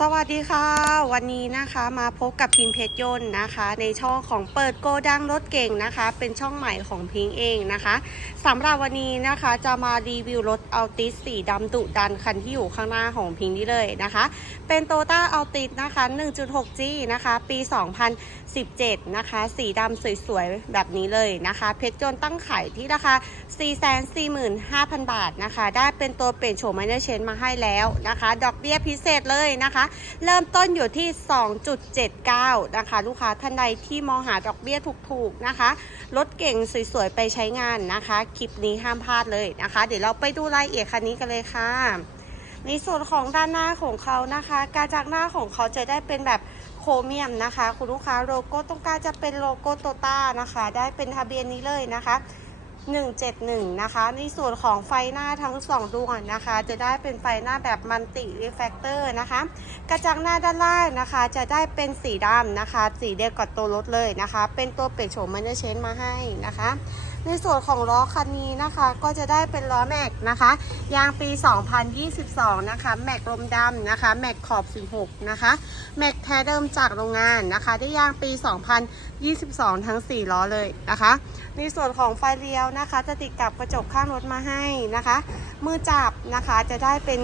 สวัสดีค่ะ วันนี้นะคะมาพบกับพิงเพชรยนต์นะคะ ในช่องของเปิดโกดังรถเก่งนะคะ เป็นช่องใหม่ของพิงเองนะคะสำหรับวันนี้นะคะจะมารีวิวรถอัลติสสีดำดุดันคันที่อยู่ข้างหน้าของพิงนี้เลยนะคะ เป็นโตต้าอัลติสนะคะ 1.6G นะคะ ปี 2017 นะคะ สีดำสวยๆ แบบนี้เลยนะคะ เพชรยนต์ตั้งขายที่ราคา 445,000 บาทนะคะ ได้เป็นตัวเปลี่ยนโฉมไมเนอร์เชนมาให้แล้วนะคะ ดอกเบี้ยพิเศษเลยนะคะเริ่มต้นอยู่ที่ 2.79 นะคะ ลูกค้าท่านใดที่มองหาดอกเบี้ยถูกๆนะคะ รถเก่งสวยๆ ไปใช้งานนะคะ คลิปนี้ห้ามพลาดเลยนะคะ เดี๋ยวเราไปดูรายละเอียดคันนี้กันเลยค่ะ ในส่วนของด้านหน้าของเขานะคะ การจากหน้าของเขาจะได้เป็นแบบโครเมียมนะคะ คุณลูกค้าโลโก้ต้องการจะเป็นโลโก้โตต้านะคะ ได้เป็นทะเบียนนี้เลยนะคะ 171 นะคะ ในส่วนของไฟหน้าทั้ง 2 ดวงนะคะ จะได้เป็นไฟหน้าแบบมันติรีแฟกเตอร์นะคะ กระจังหน้าด้านล่างนะคะ จะได้เป็นสีดำนะคะ สีเดียวกับตัวรถเลยนะคะ เป็นตัวเปลี่ยนโฉมมันเนอร์เชนมาให้นะคะ ในส่วนของล้อคันนี้นะคะ ก็จะได้เป็นล้อแม็กนะคะ ยางปี 2022 นะคะ แม็กลมดำนะคะ แม็กขอบ 16 นะคะ แม็กแท้เดิมจากโรงงานนะคะ ได้ยางปี 2022 ทั้ง 4 ล้อเลยนะคะ ในส่วนของไฟเลี้ยวนะคะ จะติดกับกระจกข้างรถมาให้นะคะ มือจับนะคะจะได้เป็น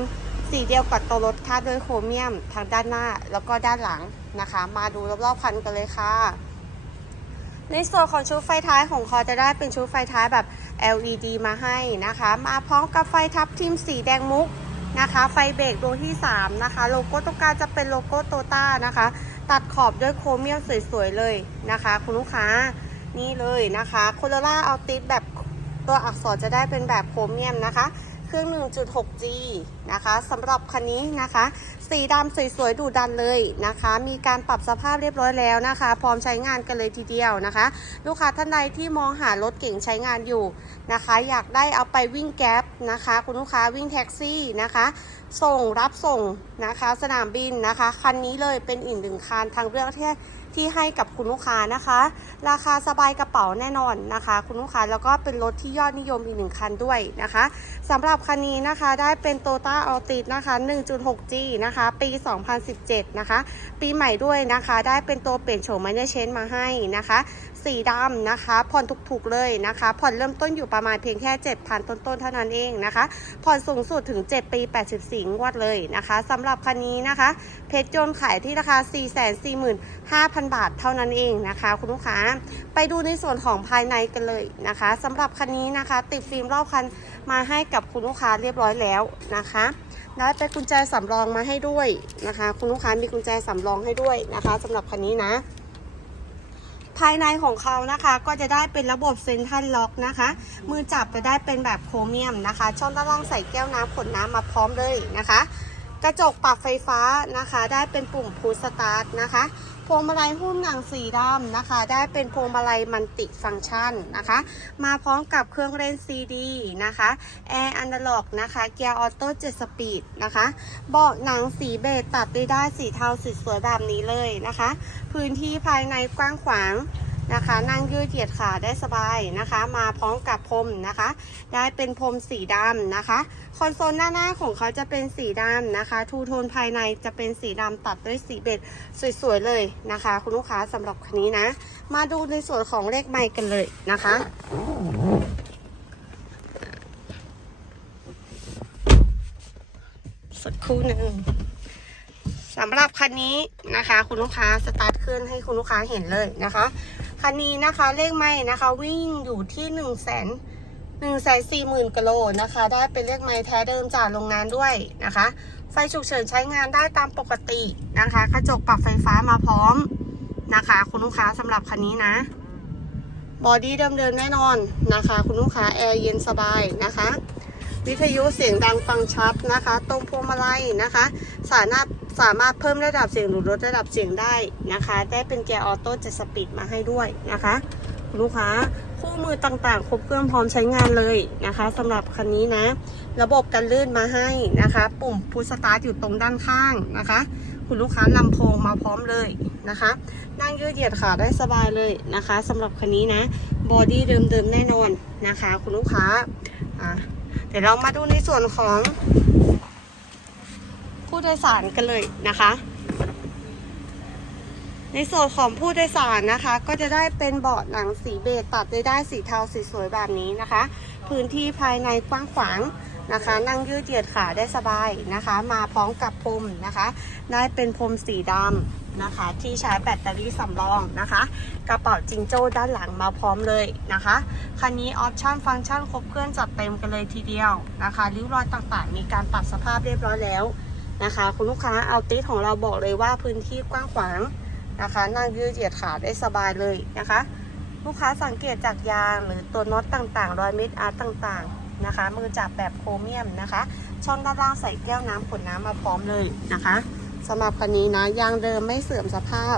สีเดียวกับตัวรถค่ะโดยโครเมียมทางด้านหน้าแล้วก็ด้านหลังนะคะ มาดูรอบๆคันกันเลยค่ะ ในส่วนของชุดไฟท้ายของเขาจะได้เป็นชุดไฟท้ายแบบ LED มาให้นะคะ มาพร้อมกับไฟทับทิมสีแดงมุกนะคะ ไฟเบรกดวงที่ 3 นะคะ โลโก้ต้องการจะเป็นโลโก้โตต้านะคะ ตัดขอบด้วยโครเมียมสวยๆเลยนะคะ คุณลูกค้านี่เลยนะคะโคโรล่าเอาติดแบบตัวอักษรจะได้เป็นแบบโครเมียมนะคะ เครื่อง 1.6G นะคะสำหรับคันนี้นะคะ สีดำสวยๆ ดูดันเลยนะคะ มีการปรับสภาพเรียบร้อยแล้วนะคะ พร้อมใช้งานกันเลยทีเดียวนะคะ ลูกค้าท่านใดที่มองหารถเก่งใช้งานอยู่นะคะ อยากได้เอาไปวิ่งแก๊ปนะคะ คุณลูกค้าวิ่งแท็กซี่นะคะ ส่งรับส่งนะคะ สนามบินนะคะ คันนี้เลยเป็นอีกหนึ่งคันทางเลือกที่ ที่ให้กับคุณลูกค้านะคะ ราคาสบายกระเป๋าแน่นอนนะคะ คุณลูกค้าแล้วก็เป็นรถที่ยอดนิยมอีกหนึ่งคันด้วยนะคะสำหรับคันนี้นะคะได้เป็น t o ต้าออลตินะคะ 1.6G นะคะ ปี 2017 นะคะ ปีใหม่ด้วยนะคะ ได้เป็นตัวเปลี่ยนโฉมไม่ได้เชนมาให้นะคะ สีดำนะคะ ผ่อนถูกๆเลยนะคะ ผ่อนเริ่มต้นอยู่ประมาณเพียงแค่7,000ต้นๆเท่านั้นเองนะคะ ผ่อนสูงสุดถึง 7 ปี 84 งวดเลยนะคะสำหรับคันนี้นะคะ เพชรยนต์ขายที่ราคา 445,000 บาทเท่านั้นเองนะคะ คุณลูกค้าไปดูในส่วนของภายในกันเลยนะคะสำหรับคันนี้นะคะ ติดฟิล์มรอบคันมาให้กับคุณลูกค้าเรียบร้อยแล้วนะคะได้เป็นกุญแจสำรองมาให้ด้วยนะคะ คุณลูกค้ามีกุญแจสำรองให้ด้วยนะคะสำหรับคันนี้นะ ภายในของเขานะคะก็จะได้เป็นระบบเซ็นทรัลล็อกนะคะ มือจับจะได้เป็นแบบโครเมียมนะคะ ช่องด้านล่างใส่แก้วน้ำขวดน้ำมาพร้อมเลยนะคะ กระจกปรับไฟฟ้านะคะ ได้เป็นปุ่มพุชสตาร์ทนะคะพวงมาลัยหุ้มหนังสีดำนะคะ ได้เป็นพวงมาลัยมันติฟังก์ชันนะคะ มาพร้อมกับเครื่องเล่นซีดีนะคะแอร์อันดล็อกนะคะเกียร์ออโต้7สปีดนะคะเบาะหนังสีเบจตัดได้ได้สีเทาสีสวยแบบนี้เลยนะคะ พื้นที่ภายในกว้างขวาง นะคะ นั่งยืดเหยียดขาได้สบายนะคะ มาพร้อมกับพรมนะคะ ได้เป็นพรมสีดำนะคะ คอนโซลหน้าหน้าของเขาจะเป็นสีดำนะคะ ทูโทนภายในจะเป็นสีดำตัดด้วยสีเบจสวยๆเลยนะคะ คุณลูกค้าสำหรับคันนี้นะ มาดูในส่วนของเลขไมค์กันเลยนะคะสักครู่หนึ่งสำหรับคันนี้นะคะ คุณลูกค้าสตาร์ทเครื่องให้คุณลูกค้าเห็นเลยนะคะ คันนี้นะคะเลขไม่นะคะวิ่งอยู่ที่หนึ่งแสนหนึ่งแสนสี่หมื่นกิโลนะคะ ได้เป็นเลขไม้แท้เดิมจากโรงงานด้วยนะคะ ไฟฉุกเฉินใช้งานได้ตามปกตินะคะ กระจกปรับไฟฟ้ามาพร้อมนะคะ คุณลูกค้าสำหรับคันนี้นะ บอดี้เดิมๆแน่นอนนะคะ คุณลูกค้าแอร์เย็นสบายนะคะ วิทยุเสียงดังฟังชัดนะคะ ตรงพวงมาลัยนะคะ สามารถ สามารถเพิ่มระดับเสียงหรือลดระดับเสียงได้นะคะ ได้เป็นเกียร์ออโต้7สปีดมาให้ด้วยนะคะคุณลูกค้าคู่มือต่างๆ ครบเครื่องพร้อมใช้งานเลยนะคะสำหรับคันนี้นะ ระบบกันลื่นมาให้นะคะ ปุ่มพุชสตาร์ทอยู่ตรงด้านข้างนะคะ คุณลูกค้าลำโพงมาพร้อมเลยนะคะ นั่งยืดเหยียดขาได้สบายเลยนะคะสำหรับคันนี้นะบอดี้เดิมๆแน่นอนนะคะ คุณลูกค้าอะเดี๋ยวเรามาดูในส่วนของ ผู้โดยสารกันเลยนะคะ ในส่วนของผู้โดยสารนะคะ ก็จะได้เป็นเบาะหนังสีเบจตัดด้ได้สีเทาสีสวยแบบนี้นะคะ พื้นที่ภายในกว้างขวางนะคะ นั่งยืดเหยียดขาได้สบายนะคะ มาพร้อมกับพรมนะคะ ได้เป็นพรมสีดำนะคะ ที่ใช้แบตเตอรี่สำรองนะคะ กระเป๋าจิงโจ้ด้านหลังมาพร้อมเลยนะคะคันนี้ออปชั่นฟังก์ชันครบเครื่องจัดเต็มกันเลยทีเดียวนะคะริ้วรอยต่างๆ มีการปรับสภาพเรียบร้อยแล้ว นะคะ คุณลูกค้าเอาติสของเราบอกเลยว่าพื้นที่กว้างขวางนะคะนั่งยืดเหยียดขาได้สบายเลยนะคะ ลูกค้าสังเกตจากยางหรือตัวน็อตต่างๆรอยเม็ดอาร์ตต่างๆนะคะ มือจับแบบโครเมียมนะคะ ช่องด้านล่างใส่แก้วน้ำขวดน้ำมาพร้อมเลยนะคะสำหรับคันนี้นะยางเดิมไม่เสื่อมสภาพ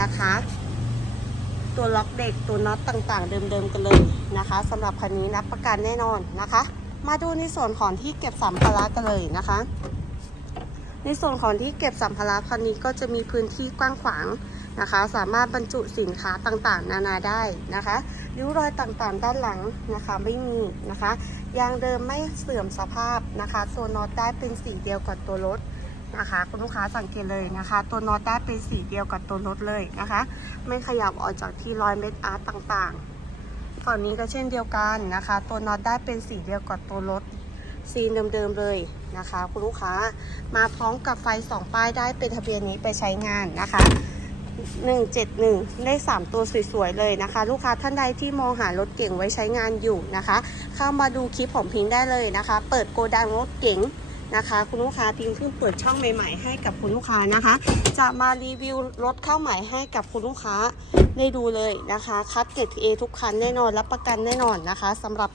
นะคะ ตัวล็อกเด็กตัวน็อตต่างๆ เดิมๆกันเลยนะคะสำหรับคันนี้รับประกันแน่นอนนะคะ มาดูในส่วนของที่เก็บสัมภาระกันเลยนะคะ ในส่วนของที่เก็บสัมภาระคันนี้ก็จะมีพื้นที่กว้างขวางนะคะ สามารถบรรจุสินค้าต่างๆ นานาได้นะคะริ้วรอยต่างๆ ด้านหลังนะคะไม่มีนะคะยางเดิมไม่เสื่อมสภาพนะคะตัวน็อตได้เป็นสีเดียวกับตัวรถนะคะ คุณลูกค้าสังเกตเลยนะคะ ตัวน็อตได้เป็นสีเดียวกับตัวรถเลยนะคะ ไม่ขยับออกจากที่รอยเม็ดอาร์ตต่างๆฝั่งนี้ก็เช่นเดียวกันนะคะ ตัวน็อตได้เป็นสีเดียวกับตัวรถ ซีนเดิมๆเลยนะคะ คุณลูกค้ามาพร้อมกับไฟสองป้ายได้เป็นทะเบียนนี้ไปใช้งานนะคะ 171 ได้ 3 ตัวสวย ๆ เลยนะคะ ลูกค้าท่านใดที่มองหารถเก่งไว้ใช้งานอยู่นะคะ เข้ามาดูคลิปของพิงได้เลยนะคะ เปิดโกดังรถเก๋งนะคะ คุณลูกค้าพิงเพิ่งเปิดช่องใหม่ๆให้กับคุณลูกค้านะคะ จะมารีวิวรถเข้าใหม่ให้กับคุณลูกค้าได้ดูเลยนะคะ คัดเกรดเอทุกคันแน่นอนรับประกันแน่นอนนะคะสำหรับ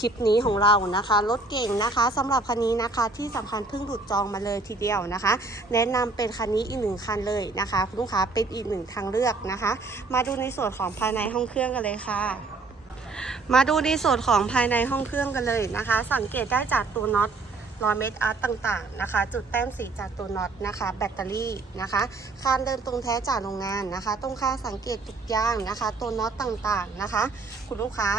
คลิปนี้ของเรานะคะรถเก่งนะคะสำหรับคันนี้นะคะที่สำคัญเพิ่งหลุดจองมาเลยทีเดียวนะคะ แนะนำเป็นคันนี้อีกหนึ่งคันเลยนะคะคุณลูกค้าเป็นอีกหนึ่งทางเลือกนะคะ มาดูในส่วนของภายในห้องเครื่องกันเลยค่ะมาดูในส่วนของภายในห้องเครื่องกันเลยนะคะ สังเกตได้จากตัวน็อตรอยเม็ดอาร์ตต่างๆนะคะ จุดแต้มสีจากตัวน็อตนะคะ แบตเตอรี่นะคะคานเดิมตรงแท้จากโรงงานนะคะ ตรงข้าสังเกตตุกย่างนะคะ ตัวน็อตต่างๆนะคะ คุณลูกค้า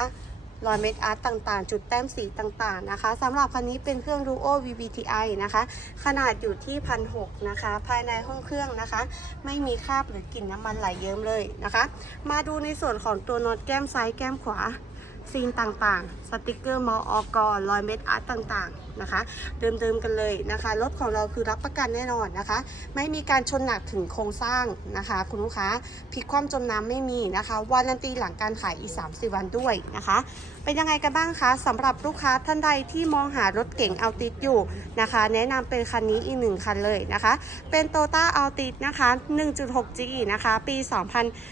รอยเม็ดอาร์ตต่างๆ จุดแต้มสีต่างๆนะคะสำหรับคันนี้เป็นเครื่อง Duo VVTi นะคะ ขนาดอยู่ที่พันหนะคะ ภายในห้องเครื่องนะคะ ไม่มีคราบหรือกลิ่นน้ำมันไหลเยิ้มเลยนะคะ มาดูในส่วนของตัวน็อตแก้มซ้ายแก้มขวาซีนต่างๆ สติกเกอร์มออกรอยเม็ดอาร์ตต่างๆ นะคะ เดิมๆกันเลยนะคะ รถของเราคือรับประกันแน่นอนนะคะ ไม่มีการชนหนักถึงโครงสร้างนะคะ คุณลูกค้าพลิกคว่ำจมน้ำไม่มีนะคะวารันตีหลังการขายอีก 30 วันด้วยนะคะ เป็นยังไงกันบ้างคะสำหรับลูกค้าท่านใดที่มองหารถเก๋งเอาติดอยู่นะคะ แนะนำเป็นคันนี้อีกหนึ่งคันเลยนะคะ เป็นโตต้าเอาติดนะคะ 1.6G นะคะ ปี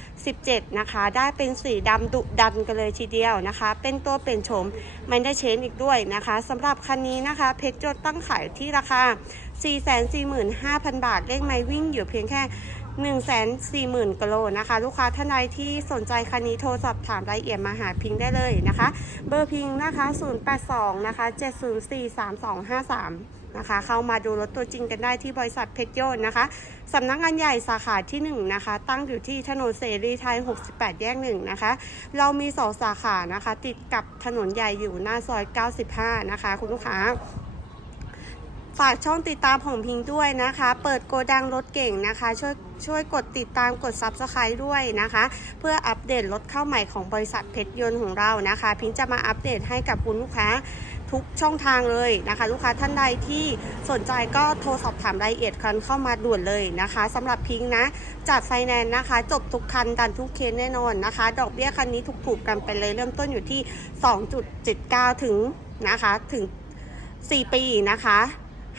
2017 นะคะ ได้เป็นสีดำดุดันกันเลยทีเดียวนะคะ เป็นตัวเปลี่ยนโฉมมันได้เชนอีกด้วยนะคะสำหรับคันนี้นะคะ เพชรจดตั้งขายที่ราคา 445,000 บาทเลขไม้วิ่งอยู่เพียงแค่140,000กิโลนะคะ ลูกค้าท่านใดที่สนใจคันนี้โทรสอบถามรายละเอียดมาหาพิงค์ได้เลยนะคะ เบอร์พิงค์นะคะ 082 นะคะ 7043253 นะคะ เข้ามาดูรถตัวจริงกันได้ที่บริษัทเพชรโยนต์นะคะสำนักงานใหญ่สาขาที่ 1 นะคะ ตั้งอยู่ที่ถนนเสรีไทย 68 แยก1นะคะ เรามีสองสาขานะคะ ติดกับถนนใหญ่อยู่หน้าซอย 95 นะคะ คุณลูกค้าฝากช่องติดตามของพิงด้วยนะคะ เปิดโกดังรถเก่งนะคะ ช่วยช่วยกดติดตามกด Subscribe ด้วยนะคะ เพื่ออัปเดตรถเข้าใหม่ของบริษัทเพชรยนต์ของเรานะคะ พิงจะมาอัปเดตให้กับคุณลูกค้า ทุกช่องทางเลยนะคะ ลูกค้าท่านใดที่สนใจก็โทรสอบถามรายละเอียดคันเข้ามาด่วนเลยนะคะสำหรับพิงค์นะจัดไฟแนนซ์นะคะ จบทุกคันดันทุกเคสแน่นอนนะคะ ดอกเบี้ยคันนี้ถูกๆกันไปเลยเริ่มต้นอยู่ที่ 2.79 ถึงนะคะถึง 4 ปีนะคะ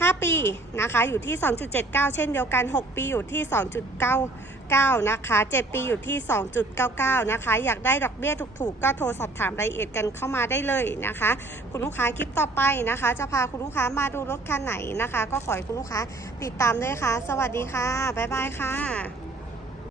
5 ปีนะคะอยู่ที่ 2.79 เช่นเดียวกัน 6 ปีอยู่ที่ 2.99 นะคะ 7 ปีอยู่ที่ 2.99 นะคะ อยากได้ดอกเบี้ยถูกๆ ก็โทรสอบถามรายละเอียดกันเข้ามาได้เลยนะคะ คุณลูกค้าคลิปต่อไปนะคะ จะพาคุณลูกค้ามาดูรถคันไหนนะคะ ก็ขอให้คุณลูกค้าติดตามด้วยค่ะ สวัสดีค่ะ บ๊ายบายค่ะ